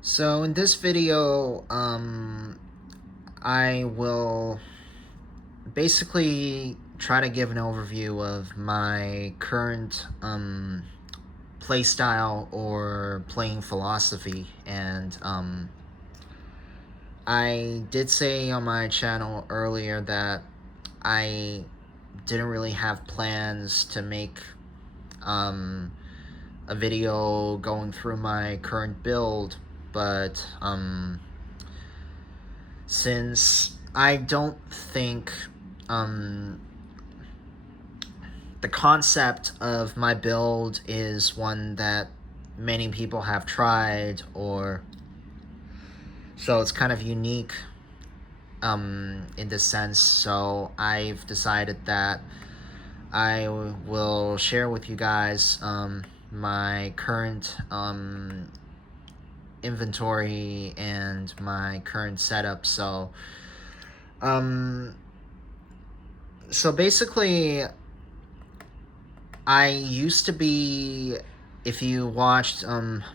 So in this video, I will basically try to give an overview of my current play style or playing philosophy. And I did say on my channel earlier that I didn't really have plans to make a video going through my current build, but since I don't think the concept of my build is one that many people have tried, or so it's kind of unique in this sense, so I've decided that I will share with you guys my current inventory and my current setup. So basically, I used to be, if you watched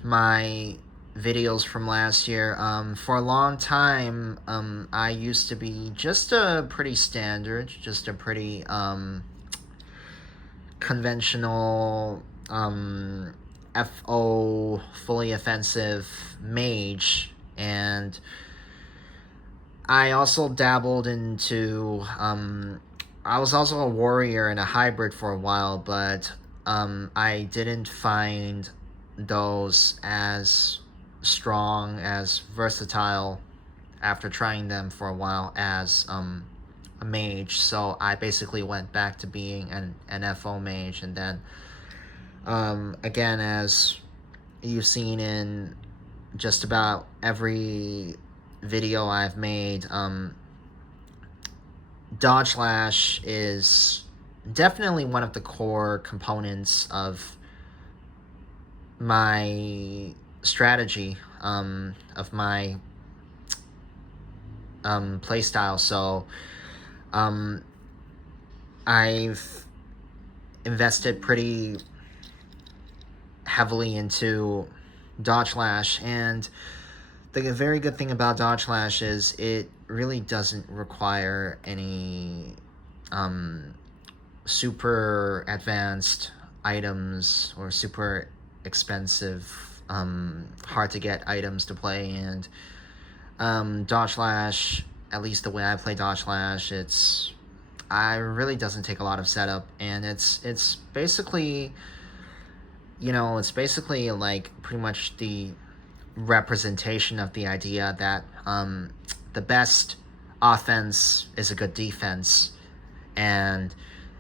my videos from last year, for a long time, I used to be just a pretty standard, just a pretty conventional FO fully offensive mage, and I also dabbled into I was also a warrior and a hybrid for a while, but I didn't find those as strong, as versatile after trying them for a while as a mage. So I basically went back to being an FO mage, and then again, as you've seen in just about every video I've made, dodge slash is definitely one of the core components of my strategy, of my playstyle. So I've invested pretty heavily into dodge slash, and the very good thing about dodge slash is it really doesn't require any super advanced items or super expensive hard to get items to play. And dodge slash, at least the way I play dodge slash, I really doesn't take a lot of setup, and it's basically, it's basically like pretty much the representation of the idea that the best offense is a good defense, and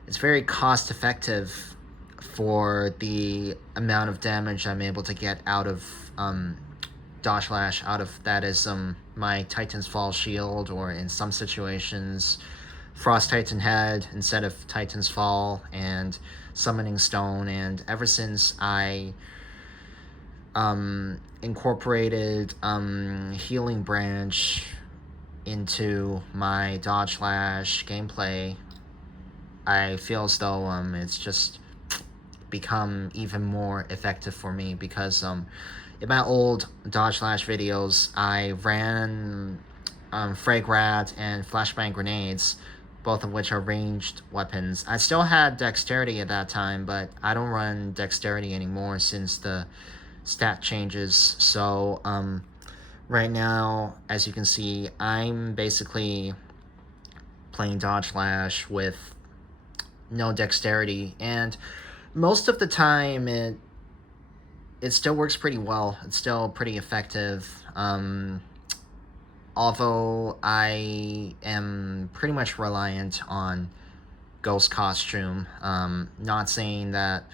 it's very cost effective for the amount of damage I'm able to get out of dodge slash. Out of that is my Titan's Fall shield, or in some situations Frost Titan Head instead of Titan's Fall, and Summoning Stone. And ever since I incorporated Healing Branch into my dodge slash gameplay, I feel as though it's just become even more effective for me, because in my old dodge slash videos I ran Frag Rat and Flashbang Grenades, both of which are ranged weapons. I still had Dexterity at that time, but I don't run Dexterity anymore since the stat changes. So right now, as you can see, I'm basically playing dodge slash with no Dexterity, and most of the time it still works pretty well. It's still pretty effective. Although I am pretty much reliant on Ghost Costume. Not saying that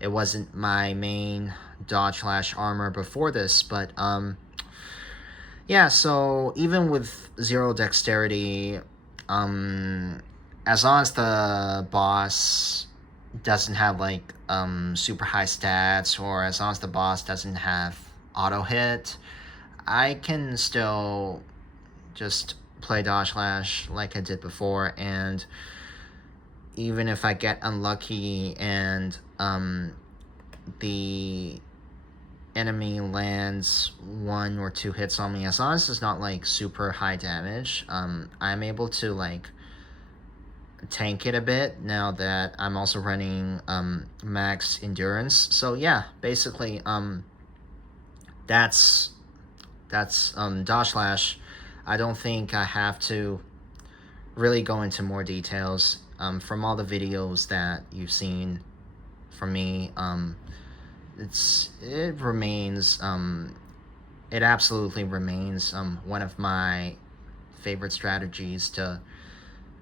it wasn't my main dodge slash armor before this, but yeah, so even with 0 Dexterity, as long as the boss doesn't have like super high stats, or as long as the boss doesn't have auto hit, I can still just play dodge slash like I did before. And even if I get unlucky and the enemy lands 1 or 2 hits on me, as long as it's not like super high damage, I'm able to like tank it a bit now that I'm also running max endurance. So yeah, basically that's dodge slash. I don't think I have to really go into more details. From all the videos that you've seen from me, it remains it absolutely remains one of my favorite strategies to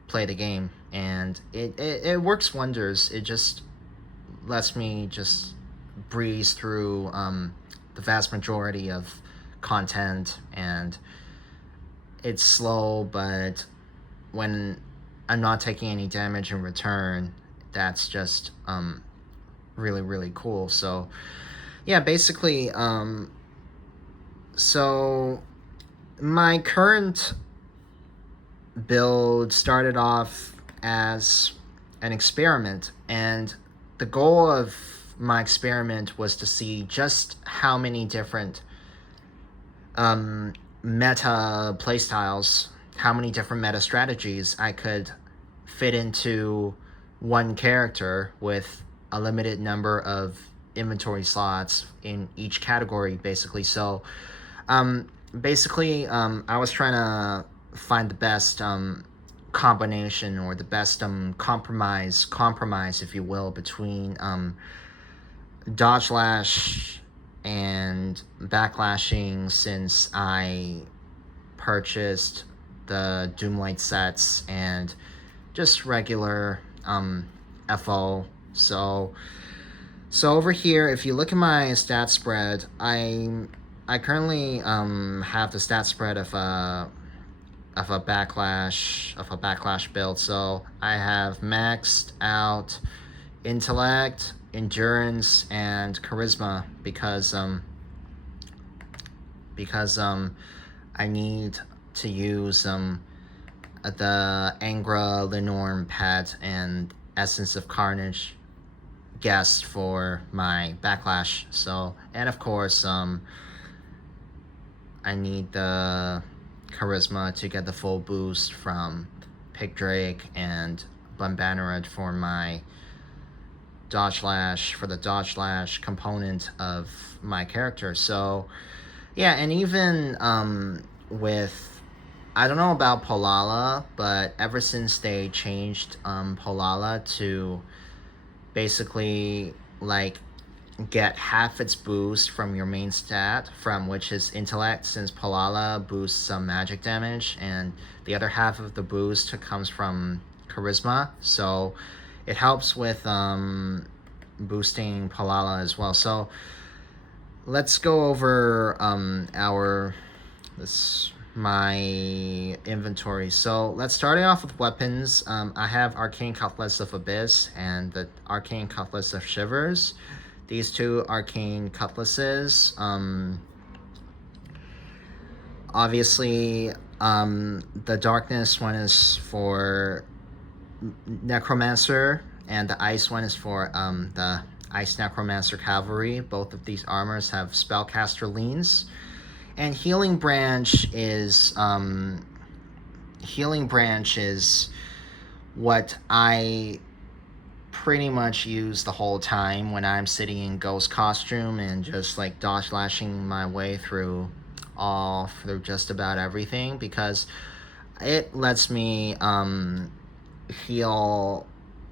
play the game, and it works wonders. It just lets me just breeze through the vast majority of content, and it's slow, but when I'm not taking any damage in return, that's just really, really cool. So yeah, basically so my current build started off as an experiment, and the goal of my experiment was to see just how many different meta playstyles, how many different meta strategies I could fit into one character with a limited number of inventory slots in each category, basically. So basically I was trying to find the best combination, or the best compromise, if you will, between dodge lash and backlashing, since I purchased the Doomlight sets and just regular FO. So over here, if you look at my stat spread, I currently have the stat spread of a backlash build. So I have maxed out intellect, endurance, and charisma because I need to use the Angra Lenorm pet and Essence of Carnage guest for my backlash. So, and of course I need the charisma to get the full boost from Pig Drake and Bumbanered for my dodge lash, for the dodge lash component of my character. So yeah, and even with, I don't know about Polala, but ever since they changed Polala to basically like get half its boost from your main stat, from which is intellect, since Polala boosts some magic damage, and the other half of the boost comes from charisma, so it helps with boosting Polala as well. So let's go over my inventory. So let's start off with weapons. I have Arcane Cutlass of Abyss and the Arcane Cutlass of Shivers. These two Arcane Cutlasses, obviously the Darkness one is for Necromancer, and the Ice one is for the Ice Necromancer Cavalry. Both of these armors have Spellcaster leans. And Healing Branch is what I pretty much use the whole time when I'm sitting in Ghost costume and just like dodge lashing my way through just about everything, because it lets me heal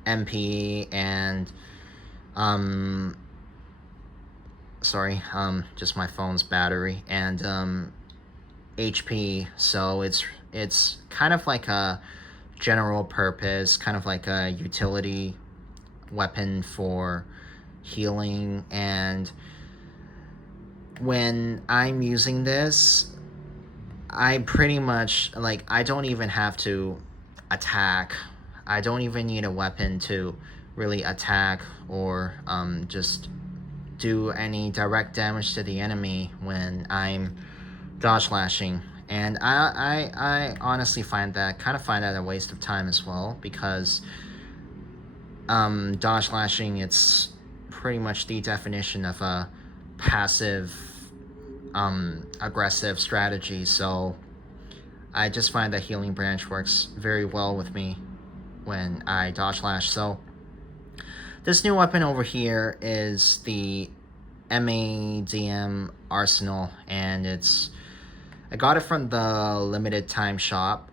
MP and just my phone's battery, and HP. So it's kind of like a general purpose, kind of like a utility weapon for healing. And when I'm using this, I pretty much like, I don't even have to attack. I don't even need a weapon to really attack or just do any direct damage to the enemy when I'm dodge lashing. And I honestly find that a waste of time as well, because dodge lashing, it's pretty much the definition of a passive aggressive strategy, so I just find that Healing Branch works very well with me when I dodge slash. So this new weapon over here is the MADM Arsenal, and I got it from the limited time shop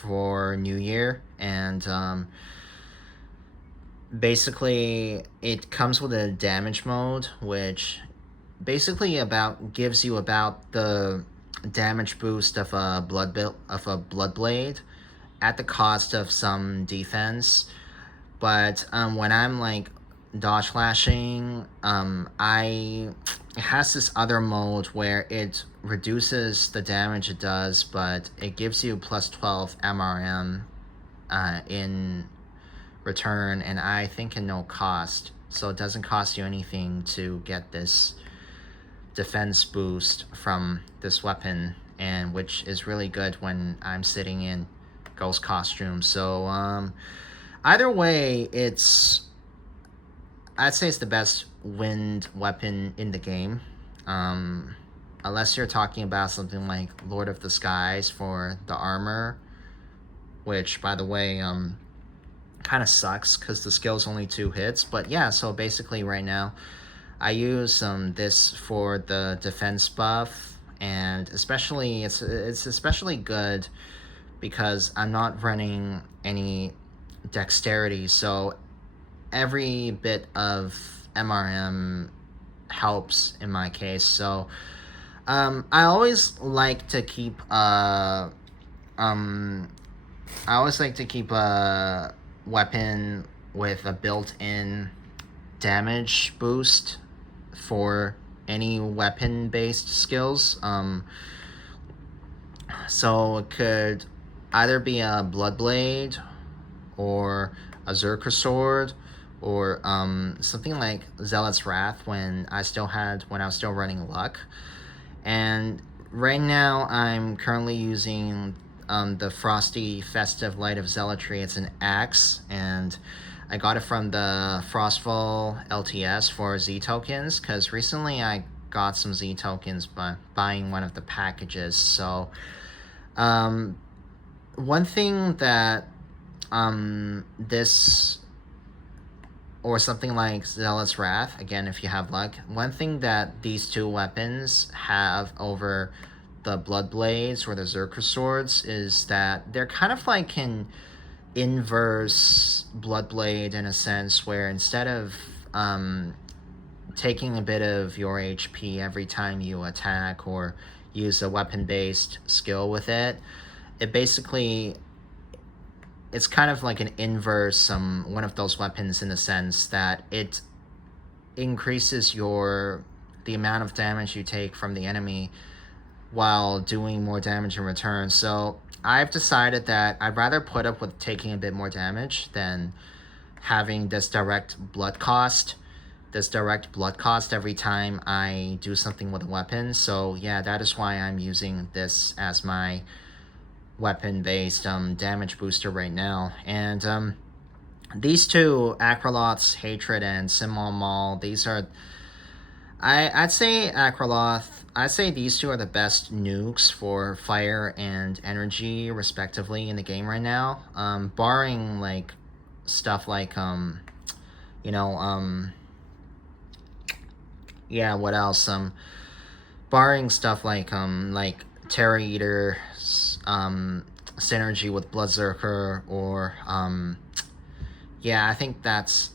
for New Year, and basically it comes with a damage mode, which basically gives you about the damage boost of a blood blade at the cost of some defense. But when I'm like dodge flashing, it has this other mode where it reduces the damage it does, but it gives you plus 12 MRM in return, and I think at no cost. So it doesn't cost you anything to get this defense boost from this weapon, and which is really good when I'm sitting in ghost costume. So either way, I'd say it's the best wind weapon in the game, unless you're talking about something like Lord of the Skies for the armor, which, by the way, kind of sucks because the skill's only 2 hits. But yeah, so basically right now I use this for the defense buff, and especially it's especially good because I'm not running any dexterity, so every bit of MRM helps in my case. So I always like to keep a weapon with a built-in damage boost for any weapon-based skills. So it could either be a Blood Blade or a Zerker Sword, or something like Zealot's Wrath when I was still running Luck. And right now I'm currently using the Frosty Festive Light of Zealotry. It's an axe, and I got it from the Frostfall LTS for Z tokens, because recently I got some Z tokens by buying one of the packages. So one thing that this, or something like Zealot's Wrath, again, if you have luck, one thing that these two weapons have over the Blood Blades or the Zerker Swords is that they're kind of like an inverse Blood Blade, in a sense, where instead of taking a bit of your HP every time you attack or use a weapon-based skill with it, it's kind of like an inverse, one of those weapons, in the sense that it increases the amount of damage you take from the enemy while doing more damage in return. So I've decided that I'd rather put up with taking a bit more damage than having this direct blood cost every time I do something with a weapon. So yeah, that is why I'm using this as my weapon-based damage booster right now. And these two, Acroloth's Hatred and Simmal Maul, these are, I'd say these two are the best nukes for fire and energy, respectively, in the game right now. Barring like stuff like yeah, what else? Barring stuff like Terror Eater, synergy with Bloodzerker, or yeah, I think that's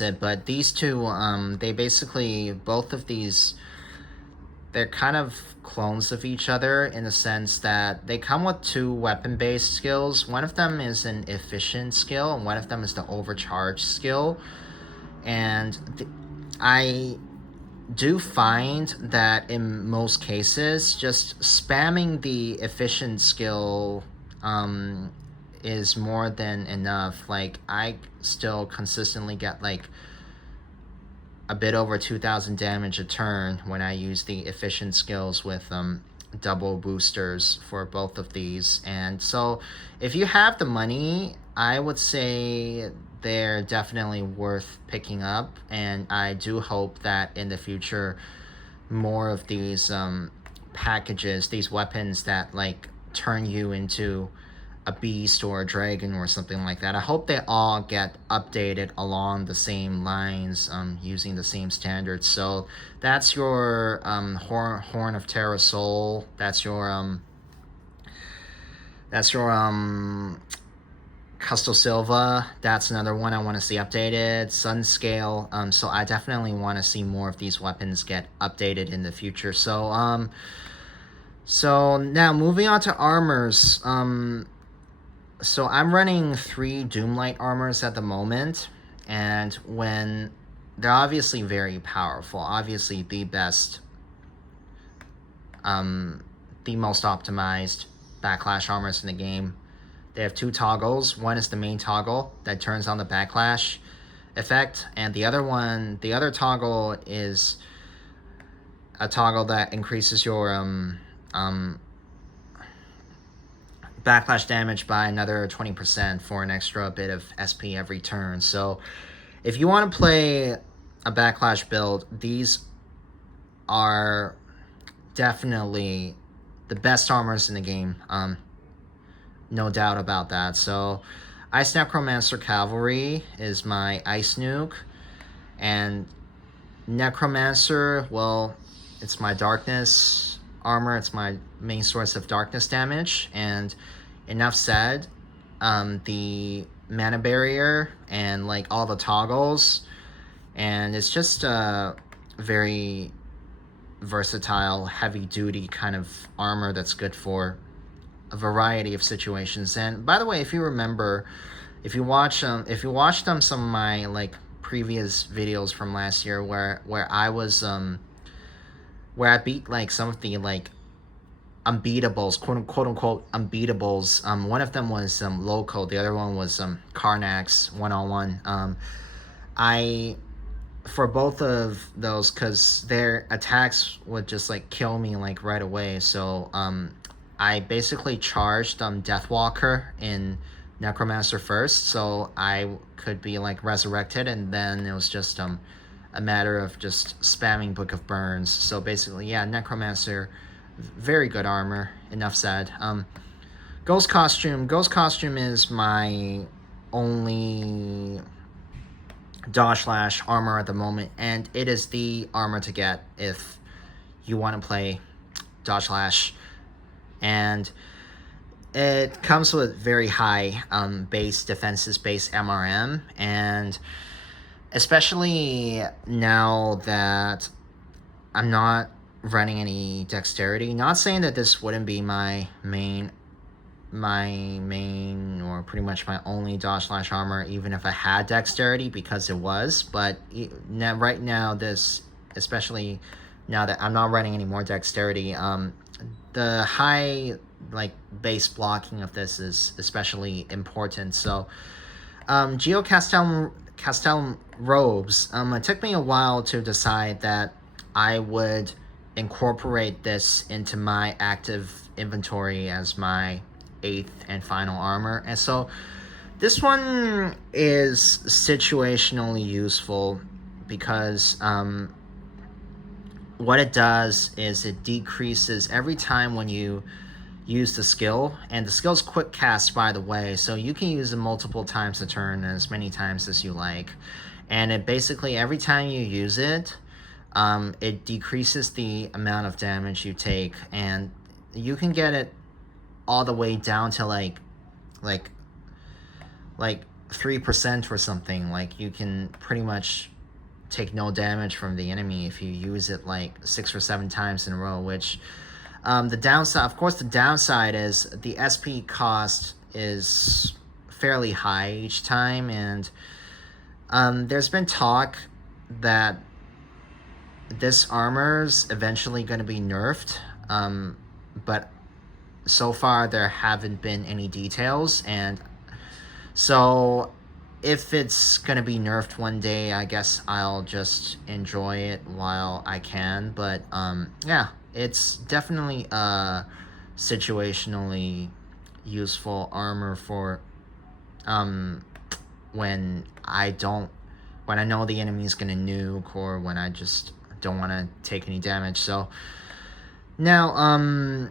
it. But these two, they basically, both of these, they're kind of clones of each other, in the sense that they come with two weapon-based skills. One of them is an efficient skill, and one of them is the overcharge skill. And I do find that in most cases, just spamming the efficient skill is more than enough. Like, I still consistently get like a bit over 2,000 damage a turn when I use the efficient skills with double boosters for both of these. And so if you have the money, I would say they're definitely worth picking up, and I do hope that in the future more of these packages, these weapons that like turn you into a beast or a dragon or something like that, I hope they all get updated along the same lines, using the same standards. So that's your Horn of Terra Soul. That's your Custo Silva. That's another one I want to see updated. Sun Scale. So I definitely want to see more of these weapons get updated in the future. So so now moving on to armors. So I'm running 3 Doomlight armors at the moment, and when they're obviously very powerful, obviously the best, the most optimized backlash armors in the game. They have 2 toggles. One is the main toggle that turns on the backlash effect, and the other toggle is a toggle that increases your backlash damage by another 20% for an extra bit of SP every turn. So if you want to play a backlash build, these are definitely the best armors in the game. No doubt about that. So Ice Necromancer Cavalry is my Ice Nuke, and Necromancer, well, it's my Darkness armor. It's my main source of darkness damage. And enough said, the mana barrier and like all the toggles, and it's just a very versatile, heavy duty kind of armor that's good for a variety of situations. And by the way, if you remember, if you watched some of my like previous videos from last year where I was where I beat like some of the like unbeatables, quote unquote unbeatables. One of them was Loco, the other one was Karnax 1-on-1. I for both of those, because their attacks would just like kill me like right away, so I basically charged Deathwalker in Necromancer first, so I could be like resurrected, and then it was just a matter of just spamming Book of Burns. So basically, yeah, Necromancer, very good armor. Enough said. Ghost Costume. Ghost Costume is my only dodge slash armor at the moment, and it is the armor to get if you want to play dodge slash. And it comes with very high base defenses, base MRM, and especially now that I'm not running any dexterity, not saying that this wouldn't be my main or pretty much my only dodge slash armor even if I had dexterity, because it was, but right now, this, especially now that I'm not running any more dexterity, the high like base blocking of this is especially important. So Geo Castellum robes, it took me a while to decide that I would incorporate this into my active inventory as my 8th and final armor. And so this one is situationally useful because what it does is it decreases every time when you use the skill, and the skill's quick cast, by the way, so you can use it multiple times a turn, as many times as you like, and it basically, every time you use it, it decreases the amount of damage you take, and you can get it all the way down to like 3% or something. Like, you can pretty much take no damage from the enemy if you use it like 6 or 7 times in a row, which the downside, of course, the downside is the SP cost is fairly high each time, and there's been talk that this armor's eventually going to be nerfed, but so far there haven't been any details, and so if it's going to be nerfed one day, I guess I'll just enjoy it while I can. But yeah, it's definitely a situationally useful armor for when I know the enemy's gonna nuke, or when I just don't want to take any damage. So now,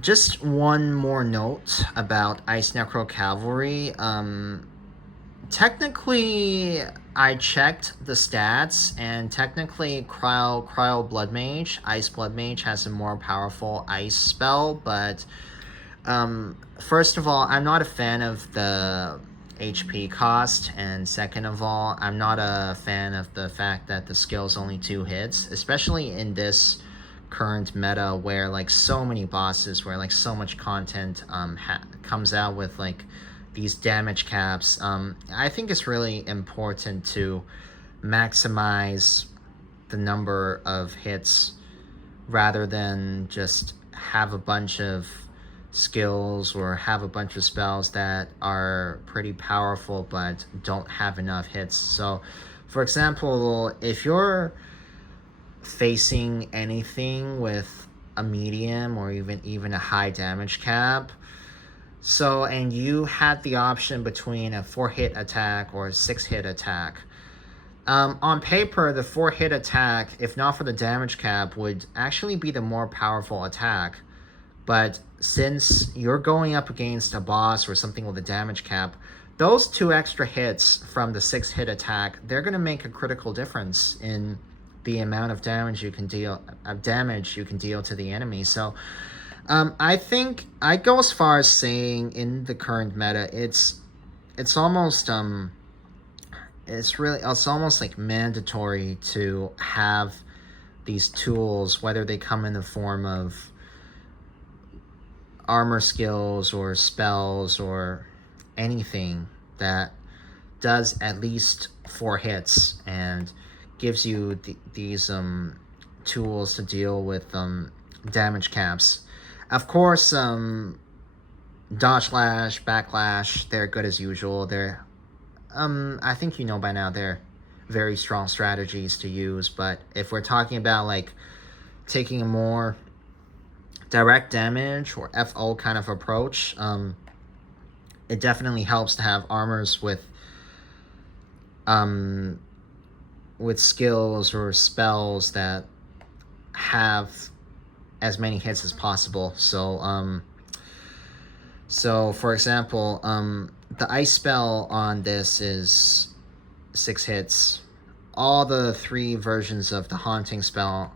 just one more note about Ice Necro Cavalry. Technically, I checked the stats, and technically Cryo Blood Mage, Ice Blood Mage, has a more powerful ice spell, but first of all, I'm not a fan of the HP cost, and second of all, I'm not a fan of the fact that the skill's only 2 hits, especially in this current meta where like so many bosses, where like so much content comes out with like these damage caps. I think it's really important to maximize the number of hits rather than just have a bunch of skills or have a bunch of spells that are pretty powerful but don't have enough hits. So for example, if you're facing anything with a medium or even a high damage cap, so and you had the option between a 4-hit attack or a 6-hit attack, on paper the 4-hit attack, if not for the damage cap, would actually be the more powerful attack. But since you're going up against a boss or something with a damage cap, those 2 extra hits from the 6-hit attack, they're going to make a critical difference in the amount of damage you can deal to the enemy. So I think I go as far as saying in the current meta, it's almost like mandatory to have these tools, whether they come in the form of armor skills or spells or anything that does at least 4 hits and gives you these tools to deal with damage caps. Of course, dodge slash, backlash, they're good as usual. They're I think you know by now they're very strong strategies to use, but if we're talking about like taking a more direct damage or FO kind of approach, it definitely helps to have armors with skills or spells that have as many hits as possible. So for example, the ice spell on this is 6 hits. All the 3 versions of the haunting spell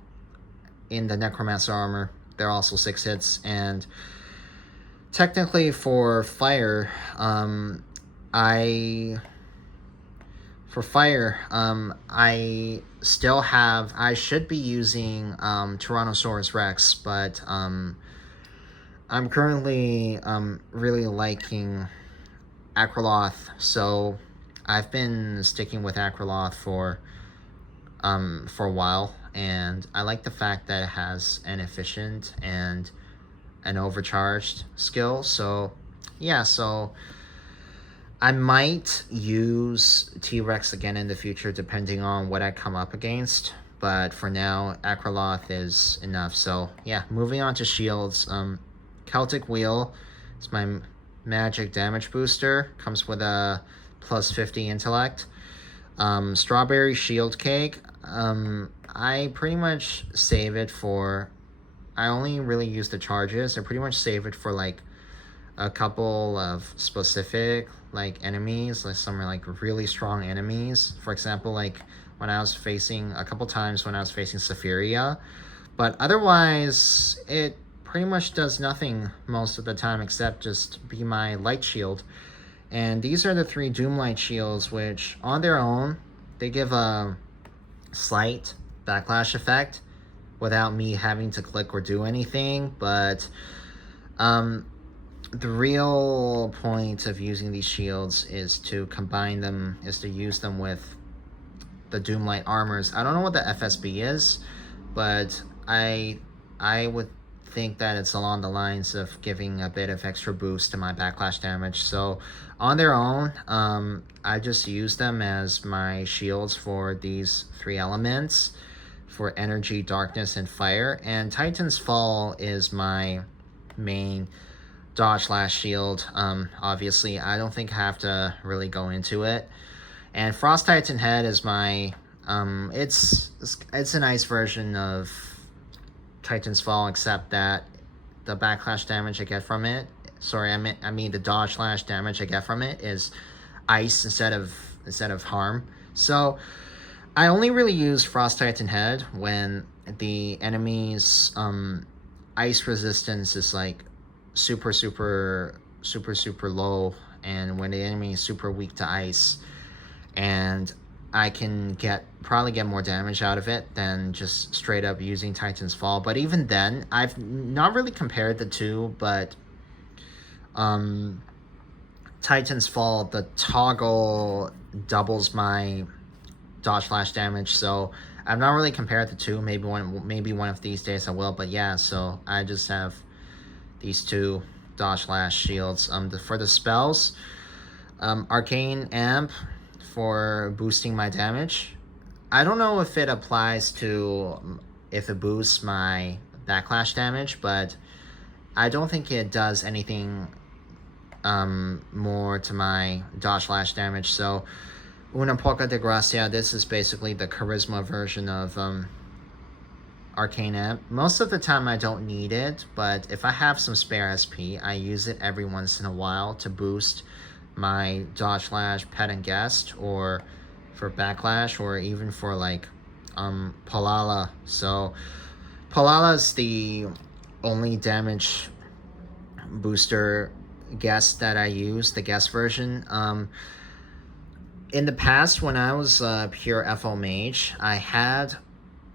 in the necromancer armor, they're also 6 hits. And technically for fire, I should be using Tyrannosaurus Rex, but I'm currently really liking Acroloth, so I've been sticking with Acroloth for a while, and I like the fact that it has an efficient and an overcharged skill. So yeah, so I might use T-Rex again in the future depending on what I come up against, but for now Acroloth is enough. So yeah, moving on to shields. Celtic Wheel is my magic damage booster, comes with a plus 50 intellect. Strawberry Shield Cake, I pretty much save it for, I only really use the charges. I pretty much save it for like a couple of specific like enemies, like some like really strong enemies. For example, like when I was facing Sephiria, but otherwise it pretty much does nothing most of the time except just be my light shield. And these are the 3 Doomlight shields, which on their own they give a slight backlash effect without me having to click or do anything. But the real point of using these shields is to use them with the Doomlight armors. I don't know what the FSB is, but I would think that it's along the lines of giving a bit of extra boost to my backlash damage. So on their own, I just use them as my shields for these 3 elements, for energy, darkness, and fire. And Titan's Fall is my main dodge slash shield. Obviously, I don't think I have to really go into it. And Frost Titan Head is my it's a nice version of Titan's Fall, except that the backlash damage I get from it, sorry, I mean the dodge slash damage I get from it is ice instead of harm. So I only really use Frost Titan Head when the enemy's ice resistance is like super low, and when the enemy is super weak to ice, and I can probably get more damage out of it than just straight up using Titan's Fall. But even then, I've not really compared the two, but Titan's Fall, the toggle doubles my dodge flash damage, so I've not really compared the two. Maybe one of these days I will, but yeah, so I just have these two dodge flash shields. For the spells, Arcane Amp for boosting my damage. I don't know if it applies to if it boosts my backlash damage, but I don't think it does anything more to my dodge slash damage. So Una Poca de Gracia, this is basically the charisma version of Arcane Amp. Most of the time I don't need it, but if I have some spare SP, I use it every once in a while to boost my dodge slash pet and guest, or for backlash, or even for like Palala. So Palala is the only damage booster guest that I use, the guest version. In the past, when I was pure FO mage, I had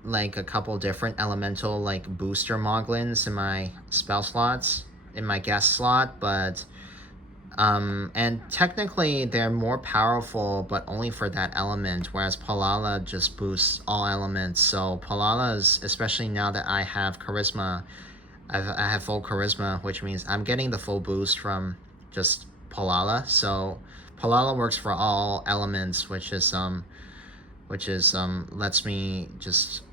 like a couple different elemental like booster moglins in my spell slots, in my guest slot, but and technically they're more powerful, but only for that element, whereas Palala just boosts all elements. So Palala is, especially now that I have charisma, I have full charisma, which means I'm getting the full boost from just Palala. So Palala works for all elements, which lets me just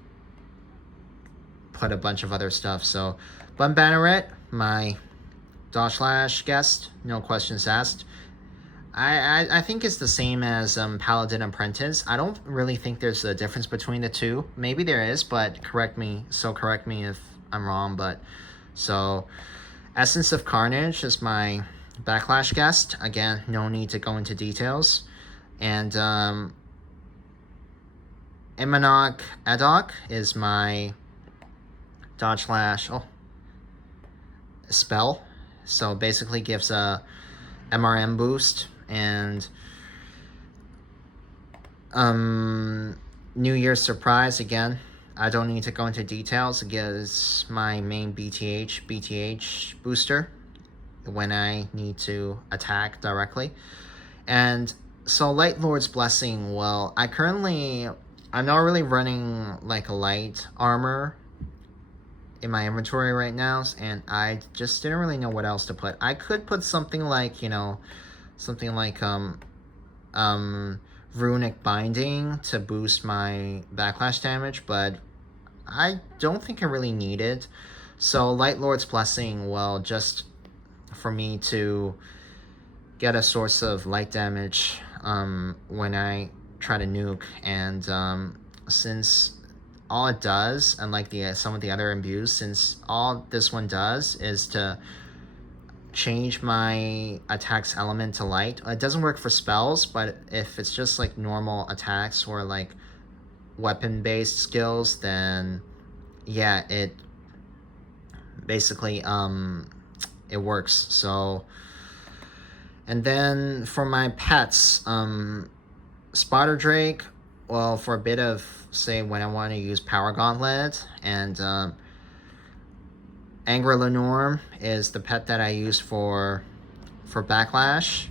put a bunch of other stuff. So Bun Banneret, my dodge slash guest, no questions asked. I think it's the same as Paladin Apprentice. I don't really think there's a difference between the two. Maybe there is, but correct me if I'm wrong. But so Essence of Carnage is my backlash guest. Again, no need to go into details. And Imanok Adok is my dodge slash spell. So basically gives a MRM boost. And New Year's Surprise, again, I don't need to go into details. It gives my main BTH booster when I need to attack directly. And so Light Lord's Blessing, well, I'm not really running like a light armor in my inventory right now, and I just didn't really know what else to put. I could put something like, Runic Binding to boost my backlash damage, but I don't think I really need it. So Light Lord's Blessing, well, just for me to get a source of light damage when I try to nuke, and since all it does, unlike some of the other imbues, since all this one does is to change my attack's element to light. It doesn't work for spells, but if it's just like normal attacks or like weapon-based skills, then yeah, it basically it works. So, and then for my pets, Spotter Drake, well, for a bit of, say, when I want to use Power Gauntlet, and Angra Lenorm is the pet that I use for backlash.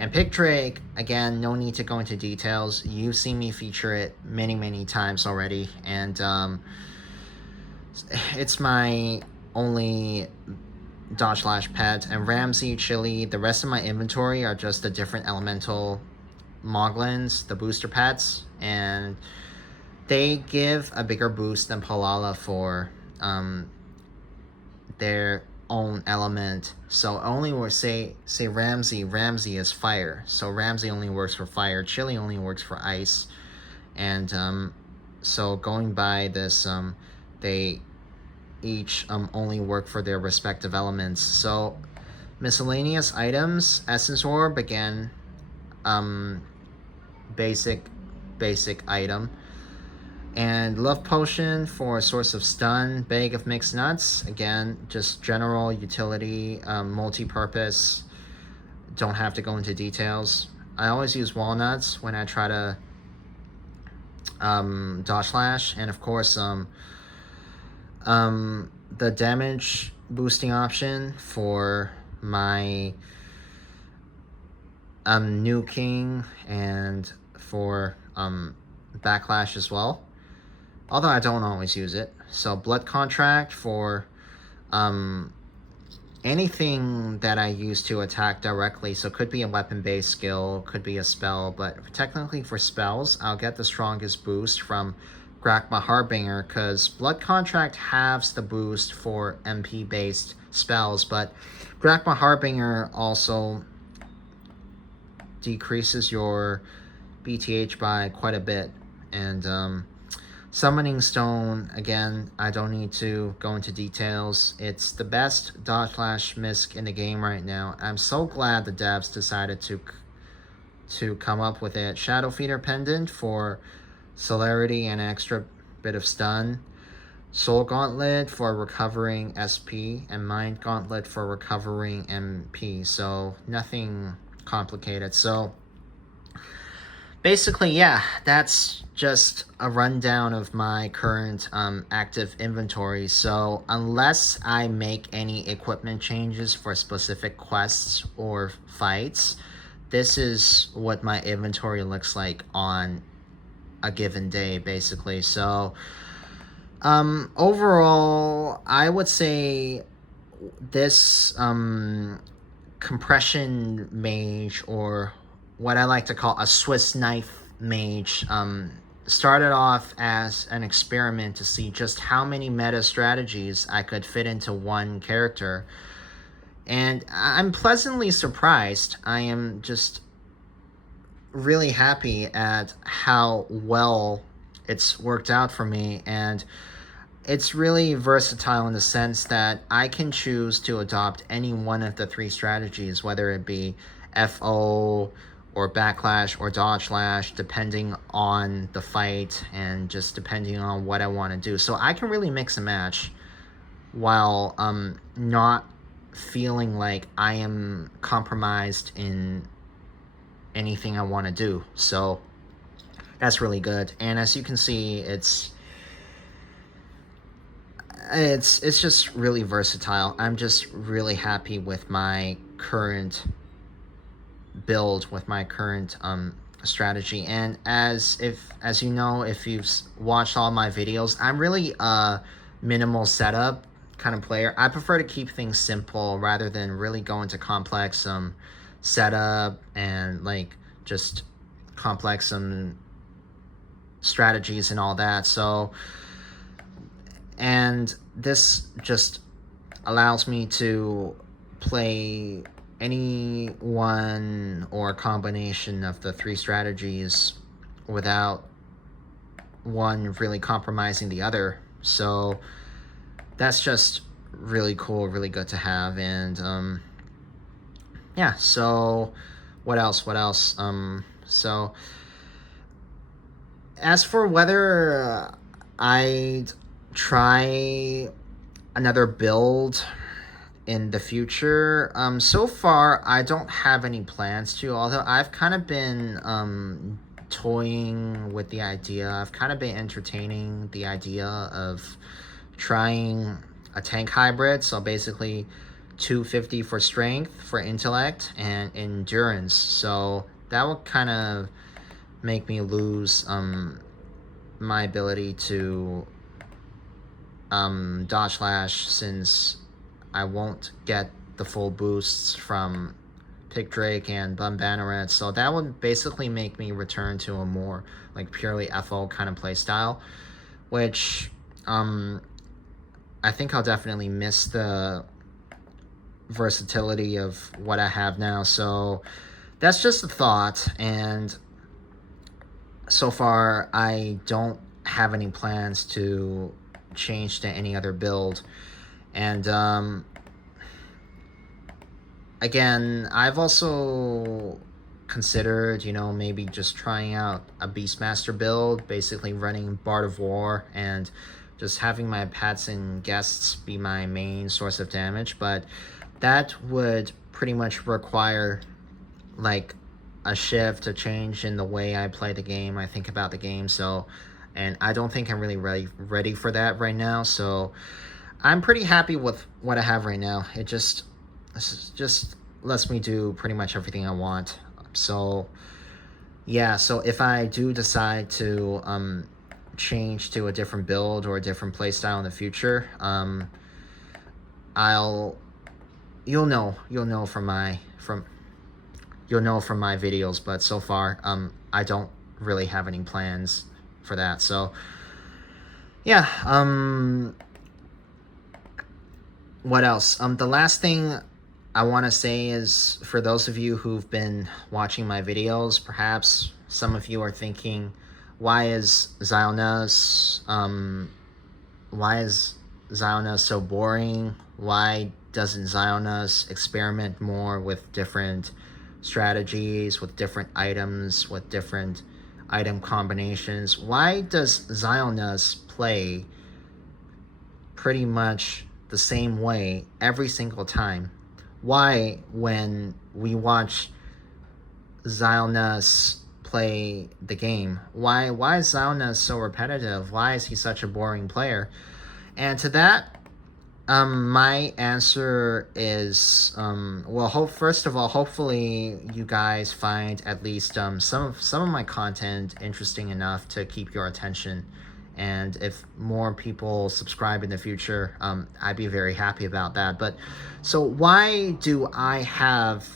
And Pick Drake, again, no need to go into details. You've seen me feature it many times already, and it's my only dodge slash pet. And Ramsey, Chili, the rest of my inventory are just the different elemental moglins, the booster pets, and they give a bigger boost than Palala for own element. So only works, say Ramsey is fire. So Ramsey only works for fire. Chili only works for ice. And so going by this, they each only work for their respective elements. So miscellaneous items, Essence Orb, again, basic item. And Love Potion for a source of stun. Bag of Mixed Nuts, again, just general utility, multi-purpose. Don't have to go into details. I always use walnuts when I try to dodge slash. And of course, the damage boosting option for my nuking and for backlash as well, although I don't always use it. So Blood Contract for anything that I use to attack directly. So could be a weapon-based skill, could be a spell, but technically for spells, I'll get the strongest boost from Grakma Harbinger, because Blood Contract halves the boost for MP-based spells, but Grakma Harbinger also decreases your BTH by quite a bit. And Summoning Stone, again, I don't need to go into details. It's the best dodge slash misc in the game right now. I'm so glad the devs decided to come up with it. Shadow Feeder Pendant for celerity and an extra bit of stun. Soul Gauntlet for recovering SP, and Mind Gauntlet for recovering MP. So nothing complicated. So basically, yeah, that's just a rundown of my current active inventory. So unless I make any equipment changes for specific quests or fights, this is what my inventory looks like on a given day, basically. So overall, I would say this compression mage, or what I like to call a Swiss knife mage, started off as an experiment to see just how many meta strategies I could fit into one character. And I'm pleasantly surprised. I am just really happy at how well it's worked out for me. And it's really versatile in the sense that I can choose to adopt any one of the three strategies, whether it be FO or backlash or dodge slash, depending on the fight and just depending on what I want to do. So I can really mix and match while not feeling like I am compromised in anything I want to do. So that's really good. And as you can see, it's just really versatile. I'm just really happy with my current build, with my current strategy. And as you know, if you've watched all my videos, I'm really a minimal setup kind of player. I prefer to keep things simple rather than really go into complex setup and like just complex strategies and all that. So, and this just allows me to play any one or combination of the three strategies without one really compromising the other. So that's just really cool, really good to have. And yeah, so what else? So as for whether I'd try another build in the future, so far I don't have any plans to, although I've kind of been toying with the idea. I've kind of been entertaining the idea of trying a tank hybrid, so basically 250 for strength, for intellect, and endurance. So that will kind of make me lose my ability to dodge slash, since I won't get the full boosts from Pick Drake and Bum Banneret. So that would basically make me return to a more like purely FO kind of playstyle, which I think I'll definitely miss the versatility of what I have now. So that's just a thought, and so far I don't have any plans to change to any other build. And again, I've also considered, you know, maybe just trying out a Beastmaster build, basically running Bard of War and just having my pets and guests be my main source of damage. But that would pretty much require like a shift, a change in the way I play the game, I think about the game. So, and I don't think I'm really ready for that right now. So I'm pretty happy with what I have right now. This just lets me do pretty much everything I want. So yeah, so if I do decide to change to a different build or a different playstyle in the future, you'll know from my videos. But so far, I don't really have any plans for that. So yeah, what else? The last thing I want to say is, for those of you who've been watching my videos, perhaps some of you are thinking, why is Xylena's so boring? Why doesn't Xylena's experiment more with different strategies, with different items, with different item combinations? Why does Xylena's play pretty much the same way every single time? Why, when we watch Xylena's play the game, why is Xylena's so repetitive? Why is he such a boring player? And to that, my answer is, well, first of all, hopefully you guys find at least some of my content interesting enough to keep your attention. And if more people subscribe in the future, I'd be very happy about that. But so why do I have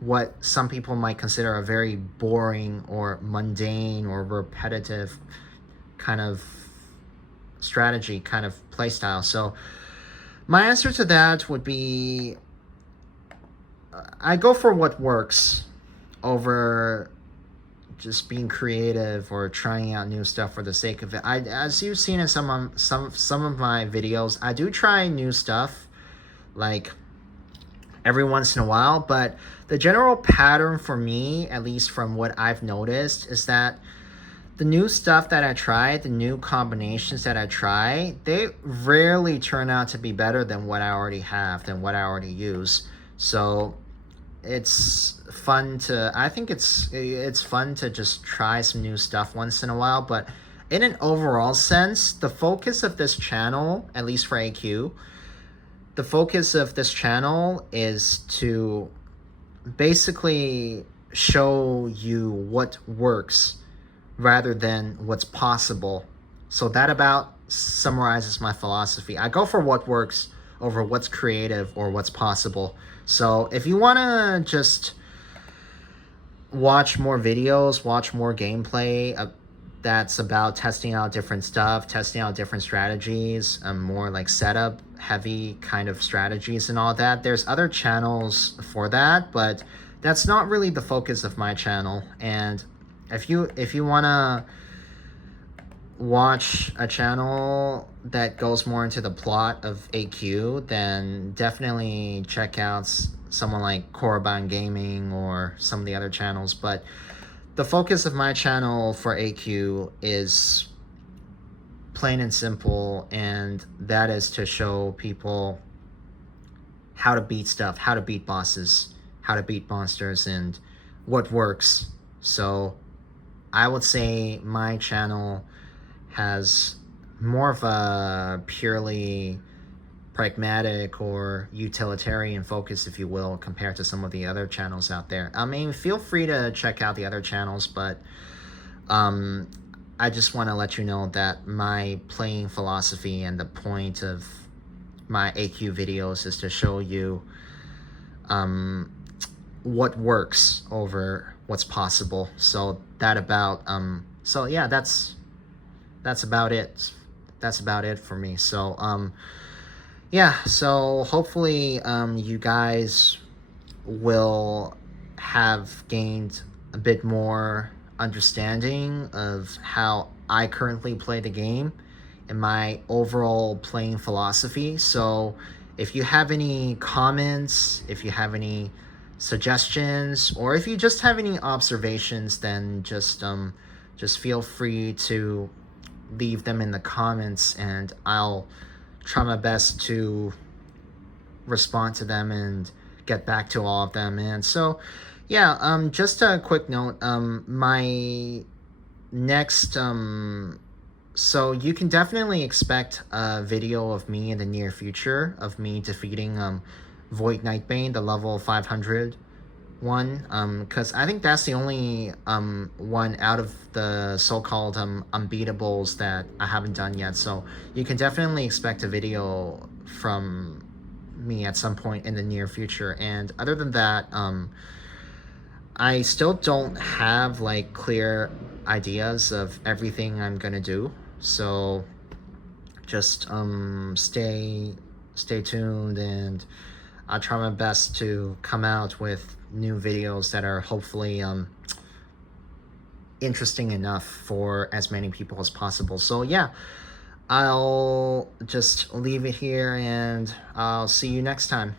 what some people might consider a very boring or mundane or repetitive kind of strategy, kind of playstyle? So my answer to that would be, I go for what works over just being creative or trying out new stuff for the sake of it. As you've seen in some of my videos, I do try new stuff like every once in a while, but the general pattern for me, at least from what I've noticed, is that the new stuff that I try, the new combinations that I try, they rarely turn out to be better than what I already have, than what I already use. So it's fun to, I think it's fun to just try some new stuff once in a while. But in an overall sense, the focus of this channel, at least for AQ, the focus of this channel is to basically show you what works rather than what's possible. So that about summarizes my philosophy. I go for what works over what's creative or what's possible. So if you want to just watch more videos, watch more gameplay that's about testing out different stuff, testing out different strategies, more like setup heavy kind of strategies and all that, there's other channels for that, but that's not really the focus of my channel. And if you want to watch a channel that goes more into the plot of AQ, then definitely check out someone like Korriban Gaming or some of the other channels. But the focus of my channel for AQ is plain and simple, and that is to show people how to beat stuff, how to beat bosses, how to beat monsters, and what works. So I would say my channel has more of a purely pragmatic or utilitarian focus, if you will, compared to some of the other channels out there. I mean, feel free to check out the other channels, but I just want to let you know that my playing philosophy and the point of my AQ videos is to show you what works over what's possible. So that about so yeah, that's about it. That's about it for me. So yeah, so hopefully you guys will have gained a bit more understanding of how I currently play the game and my overall playing philosophy. So if you have any comments, if you have any suggestions, or if you just have any observations, then just feel free to leave them in the comments, and I'll try my best to respond to them and get back to all of them. And so, yeah, just a quick note. My next, so you can definitely expect a video of me in the near future of me defeating Void Nightbane, the level 500 one, because I think that's the only one out of the so-called unbeatables that I haven't done yet. So you can definitely expect a video from me at some point in the near future. And other than that, I still don't have like clear ideas of everything I'm gonna do. So just stay tuned, and I'll try my best to come out with new videos that are hopefully interesting enough for as many people as possible. So yeah, I'll just leave it here, and I'll see you next time.